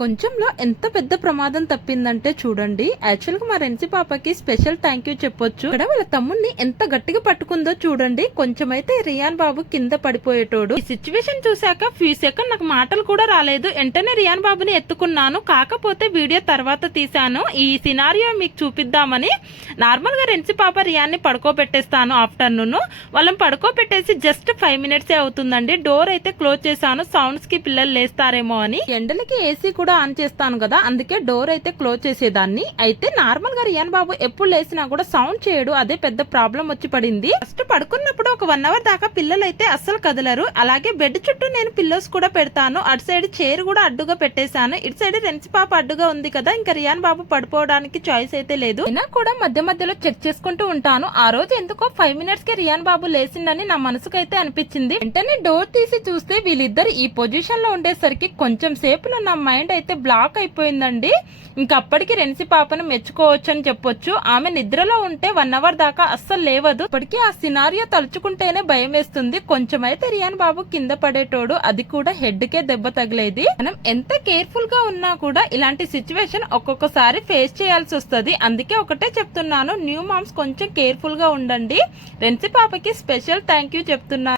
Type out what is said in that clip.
కొంచెంలో ఎంత పెద్ద ప్రమాదం తప్పిందంటే చూడండి. యాక్చువల్ గా మా రెన్సీ పాపకి స్పెషల్ థ్యాంక్ యూ చెప్పొచ్చు. ఇక్కడ వాళ్ళ తమ్ముడిని ఎంత గట్టిగా పట్టుకుందో చూడండి. కొంచెం అయితే రియాన్ బాబు కింద పడిపోయేటోడు. ఈ సిచ్యువేషన్ చూసాక ఫ్యూ సెకండ్ నాకు మాటలు కూడా రాలేదు. వెంటనే రియాన్ బాబుని ఎత్తుకున్నాను. కాకపోతే వీడియో తర్వాత తీసాను ఈ సినారియో మీకు చూపిద్దామని. నార్మల్ గా రెన్సీ పాప రియాన్ ని పడుకోబెట్టేస్తాను ఆఫ్టర్నూన్. వాళ్ళని పడుకోబెట్టేసి జస్ట్ 5 minutes అవుతుందండి. డోర్ అయితే క్లోజ్ చేశాను, సౌండ్స్ కి పిల్లలు లేస్తారేమో అని. ఎండలకి ఏసీ కూడా ఆన్ చేస్తాను కదా, అందుకే డోర్ అయితే క్లోజ్ చేసేదాన్ని. అయితే నార్మల్ గా రియాన్ బాబు ఎప్పుడు లేసినా కూడా సౌండ్ చేయడు. అదే పెద్ద ప్రాబ్లం వచ్చి పడింది. ఫస్ట్ పడుకున్నప్పుడు ఒక 1 hour దాకా పిల్లలు అయితే అస్సలు కదలరు. అలాగే బెడ్ చుట్టూ నేను పిల్లోస్ కూడా పెడతాను. అటు సైడ్ చైర్ కూడా అడ్డుగా పెట్టేశాను. ఇటు సైడ్ రెన్సీ పాప అడ్డుగా ఉంది కదా, ఇంకా రియాన్ బాబు పడిపోవడానికి చాయిస్ అయితే లేదు. అయినా కూడా మధ్య మధ్యలో చెక్ చేసుకుంటూ ఉంటాను. ఆ రోజు ఎందుకో 5 minutes కి రియాన్ బాబు లేచిండని నా మనసుకైతే అనిపించింది. వెంటనే డోర్ తీసి చూస్తే వీళ్ళిద్దరు ఈ పొజిషన్ లో ఉండేసరికి కొంచెం సేపులో నా మైండ్ అయితే బ్లాక్ అయిపోయిందండి. ఇంకప్పటికి రెన్సీ పాపను మెచ్చుకోవచ్చు అని చెప్పొచ్చు. ఆమె నిద్రలో ఉంటే 1 hour దాకా అస్సలు లేవదు. ఇప్పటికీ ఆ సినారియో తలుచుకుంటేనే భయం వేస్తుంది. కొంచెం అయితే రియాన్ బాబు కింద పడేటోడు, అది కూడా హెడ్ కే దెబ్బ తగిలేది. మనం ఎంత కేర్ఫుల్ గా ఉన్నా కూడా ఇలాంటి సిచ్యువేషన్ ఒక్కొక్కసారి ఫేస్ చేయాల్సి వస్తుంది. అందుకే ఒకటే చెప్తున్నాను, న్యూ మామ్స్ కొంచెం కేర్ఫుల్ గా ఉండండి. రెన్సీ పాపకి స్పెషల్ థ్యాంక్ యూ చెప్తున్నాను.